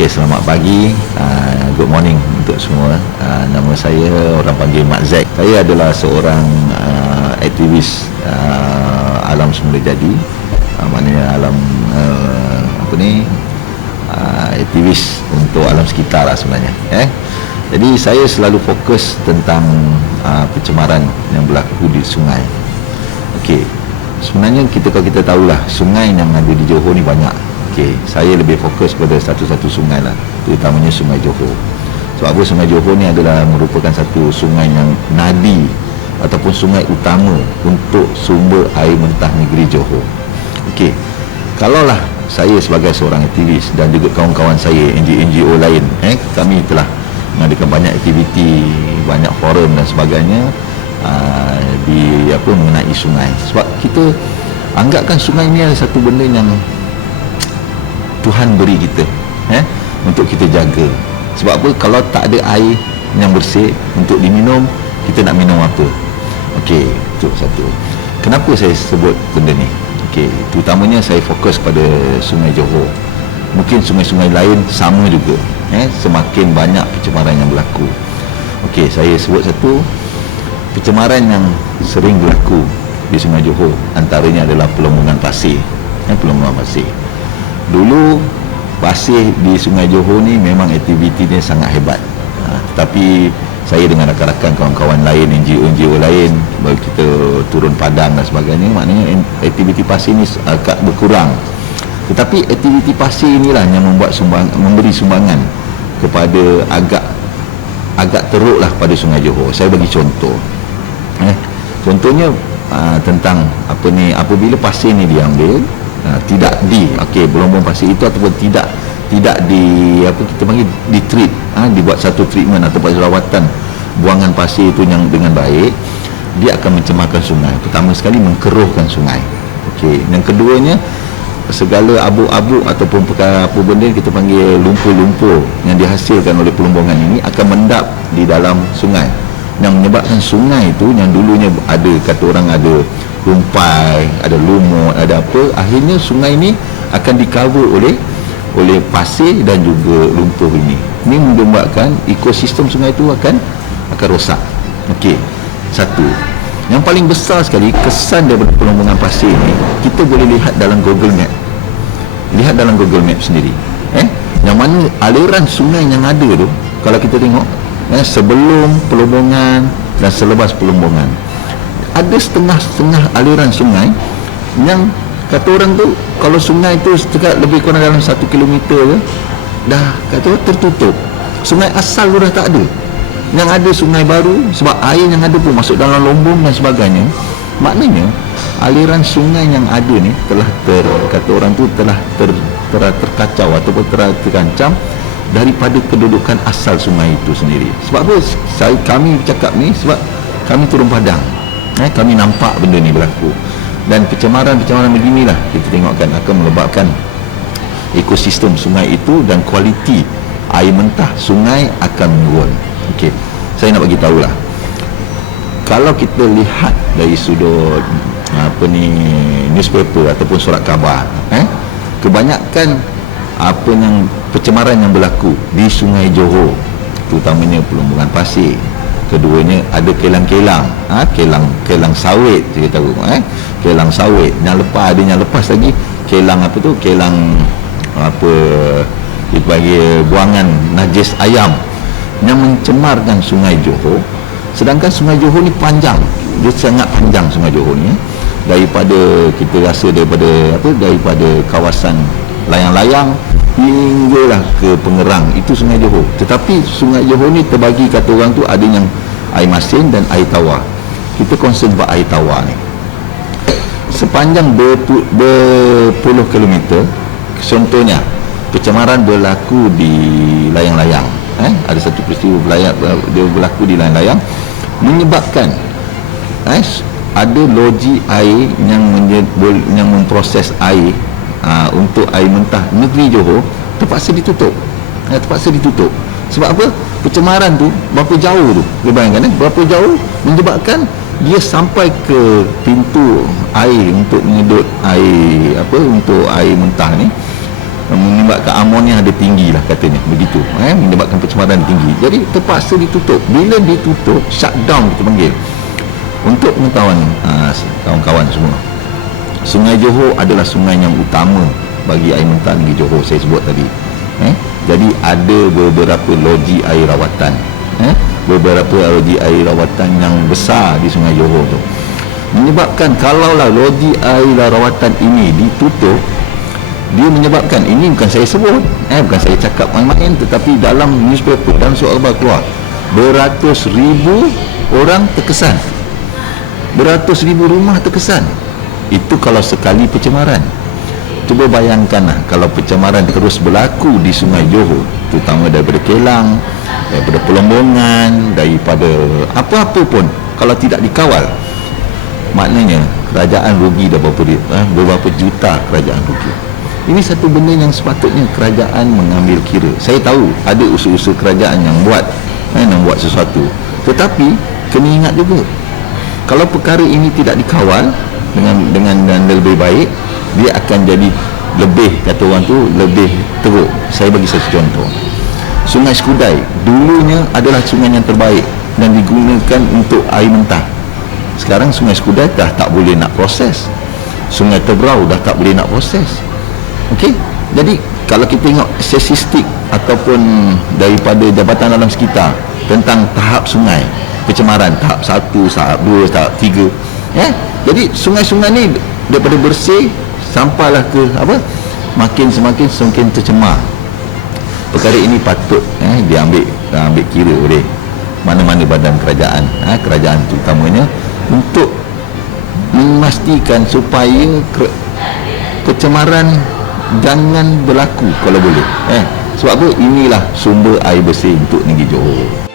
Okey, selamat pagi, good morning untuk semua. Nama saya orang panggil Mak Zack. Saya adalah seorang aktivis alam semula jadi, maknanya alam aktivis untuk alam sekitar lah sebenarnya. Jadi saya selalu fokus tentang pencemaran yang berlaku di sungai. Okey, sebenarnya kalau kita tahulah sungai yang ada di Johor ni banyak. Okey, saya lebih fokus pada satu-satu sungai lah, terutamanya Sungai Johor. Sebab apa? Sungai Johor ni adalah merupakan satu sungai yang nadi ataupun sungai utama untuk sumber air mentah negeri Johor. Okey, kalaulah saya sebagai seorang aktivis dan juga kawan-kawan saya NGO lain, kami telah mengadakan banyak aktiviti, banyak forum dan sebagainya mengenai sungai. Sebab kita anggapkan sungai ni adalah satu benda yang Tuhan beri kita untuk kita jaga. Sebab apa? Kalau tak ada air yang bersih untuk diminum, kita nak minum apa? Okey, itu satu. Kenapa saya sebut benda ni? Okey, terutamanya saya fokus pada Sungai Johor. Mungkin sungai-sungai lain sama juga, semakin banyak pencemaran yang berlaku. Okey, saya sebut satu pencemaran yang sering berlaku di Sungai Johor, antaranya adalah pelombongan pasir. Pelombongan pasir. Dulu pasir di Sungai Johor ni memang aktiviti dia sangat hebat, tetapi saya dengan rakan-rakan kawan-kawan lain, NGO lain, baru kita turun padang dan sebagainya, maknanya aktiviti pasir ni agak berkurang. Tetapi aktiviti pasir inilah yang memberi sumbangan kepada agak teruklah pada Sungai Johor. Saya bagi contoh. Contohnya tentang apabila pasir ni diambil, gelombang pasir itu ataupun tidak kita panggil di-treat, dibuat satu treatment atau rawatan buangan pasir itu yang dengan baik, dia akan mencemarkan sungai. Pertama sekali mengkeruhkan sungai. Okey, yang keduanya segala abu-abu ataupun perkara apa benda kita panggil lumpur-lumpur yang dihasilkan oleh pelombongan ini akan mendap di dalam sungai, yang menyebabkan sungai itu yang dulunya kata orang ada rumpai, ada lumut, ada apa, akhirnya sungai ni akan di-cover oleh pasir dan juga lumpur ini. Ini menyebabkan ekosistem sungai itu akan rosak. Okey, satu. Yang paling besar sekali kesan daripada pelombongan pasir ni, kita boleh lihat dalam Google Map. Lihat dalam Google Map sendiri. Yang mana aliran sungai yang ada tu, kalau kita tengok, sebelum pelombongan dan selepas pelombongan, ada setengah-setengah aliran sungai yang kata orang tu, kalau sungai tu setekat lebih kurang dalam 1 kilometer je, dah kata orang tertutup. Sungai asal tu dah tak ada. Yang ada sungai baru, sebab air yang ada pun masuk dalam lombong dan sebagainya. Maknanya aliran sungai yang ada ni telah terkacau ataupun terancam daripada kedudukan asal sungai itu sendiri. Sebab apa kami cakap ni? Sebab kami turun padang, kami nampak benda ni berlaku, dan pencemaran beginilah kita tengokkan akan menyebabkan ekosistem sungai itu dan kualiti air mentah sungai akan menurun. Okey, saya nak bagi tahulah, kalau kita lihat dari sudut newspaper ataupun surat khabar, kebanyakan pencemaran yang berlaku di Sungai Johor, terutamanya pelombongan pasir. Keduanya ada kelang-kelang, kelang sawit, saya tahu, kelang sawit. Yang lepas lagi kelang kelang dipanggil buangan najis ayam yang mencemarkan Sungai Johor. Sedangkan Sungai Johor ni panjang, dia sangat panjang Sungai Johor ni, daripada kita rasa daripada kawasan layang-layang hinggalah ke Pengerang, itu Sungai Johor. Tetapi Sungai Johor ni terbagi, kata orang tu ada yang air masin dan air tawar. Kita concern buat air tawar ni sepanjang berpuluh kilometer. Contohnya pencemaran berlaku di layang-layang. Ada satu peristiwa dia berlaku di layang-layang, menyebabkan ada loji air yang memproses air untuk air mentah negeri Johor terpaksa ditutup. Sebab apa? Pencemaran tu berapa jauh tu, dia bayangkan berapa jauh, menyebabkan dia sampai ke pintu air untuk menyedut air untuk air mentah ni, menyebabkan amonia ada tinggi lah katanya begitu, menyebabkan pencemaran tinggi. Jadi terpaksa ditutup. Bila ditutup, shutdown kita panggil. Untuk pengetahuan kawan-kawan semua, Sungai Johor adalah sungai yang utama bagi air mentah negeri Johor, saya sebut tadi. Jadi ada beberapa loji air rawatan, beberapa loji air rawatan yang besar di Sungai Johor tu, menyebabkan kalaulah loji air rawatan ini ditutup, dia menyebabkan, ini bukan saya sebut, bukan saya cakap main-main, tetapi dalam newspaper, dalam surat khabar keluar, beratus ribu orang terkesan, beratus ribu rumah terkesan. Itu kalau sekali pencemaran. Cuba bayangkanlah kalau pencemaran terus berlaku di Sungai Johor, terutama daripada Kelang, daripada Pelombongan, daripada apa-apa pun, kalau tidak dikawal, maknanya kerajaan rugi dah beberapa juta kerajaan rugi. Ini satu benda yang sepatutnya kerajaan mengambil kira. Saya tahu ada usaha-usaha kerajaan yang buat sesuatu, tetapi kena ingat juga, kalau perkara ini tidak dikawal dengan lebih baik, dia akan jadi lebih, kata orang tu, lebih teruk. Saya bagi satu contoh. Sungai Skudai dulunya adalah sungai yang terbaik dan digunakan untuk air mentah. Sekarang Sungai Skudai dah tak boleh nak proses. Sungai Tebrau dah tak boleh nak proses. Okey, jadi kalau kita tengok statistik ataupun daripada Jabatan Alam Sekitar tentang tahap sungai pencemaran, tahap 1, tahap 2, tahap 3, jadi sungai-sungai ni daripada bersih sampailah ke semakin tercemar. Perkara ini patut diambil kira oleh mana-mana badan kerajaan, kerajaan terutamanya, untuk memastikan supaya pencemaran jangan berlaku kalau boleh. Sebab apa? Inilah sumber air bersih untuk negeri Johor.